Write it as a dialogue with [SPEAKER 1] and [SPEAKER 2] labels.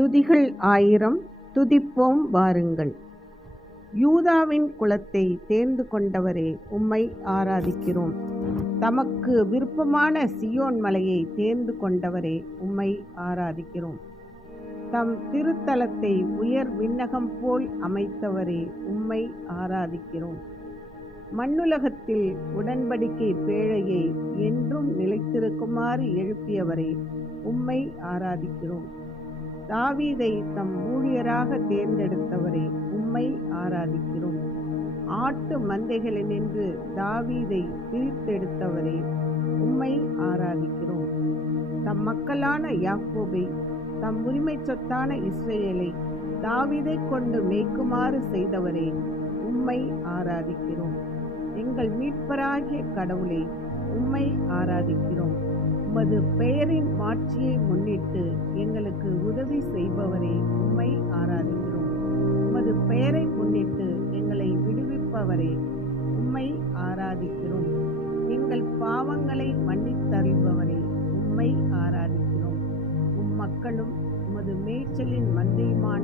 [SPEAKER 1] துதிகள் ஆயிரம் துதிப்போம் வாருங்கள். யூதாவின் குலத்தை தேர்ந்து கொண்டவரே உம்மை ஆராதிக்கிறோம். தமக்கு விருப்பமான சியோன் மலையை தேர்ந்து கொண்டவரே உம்மை ஆராதிக்கிறோம். தம் திருத்தலத்தை உயர் விண்ணகம் போல் அமைத்தவரே உம்மை ஆராதிக்கிறோம். மண்ணுலகத்தில் உடன்படிக்கை பேழையை என்றும் நிலைத்திருக்குமாறு எழுப்பியவரே உம்மை ஆராதிக்கிறோம். தாவீதை தம் ஊழியராக தேர்ந்தெடுத்தவரே உம்மை ஆராதிக்கிறோம். ஆட்டு மந்தைகளினின்று தாவீதை பிரித்தெடுத்தவரே உம்மை ஆராதிக்கிறோம். தம் மக்களான யாக்கோபை தம் உரிமை சொத்தான இஸ்ரேலை தாவிதை கொண்டு மேய்க்குமாறு செய்தவரே உம்மை ஆராதிக்கிறோம். எங்கள் மீட்பராகிய கடவுளை உம்மை ஆராதிக்கிறோம். உமது பெயரின் மாட்சியை முன்னிட்டு எங்களுக்கு ஆண்டவரே உம்மை ஆராதிக்கிறோம். எங்கள் பாவங்களை மன்னித்தருள்பவரே உம்மை ஆராதிக்கிறோம். உம் மக்களும் உமது மேய்ச்சலின் மந்தையுமான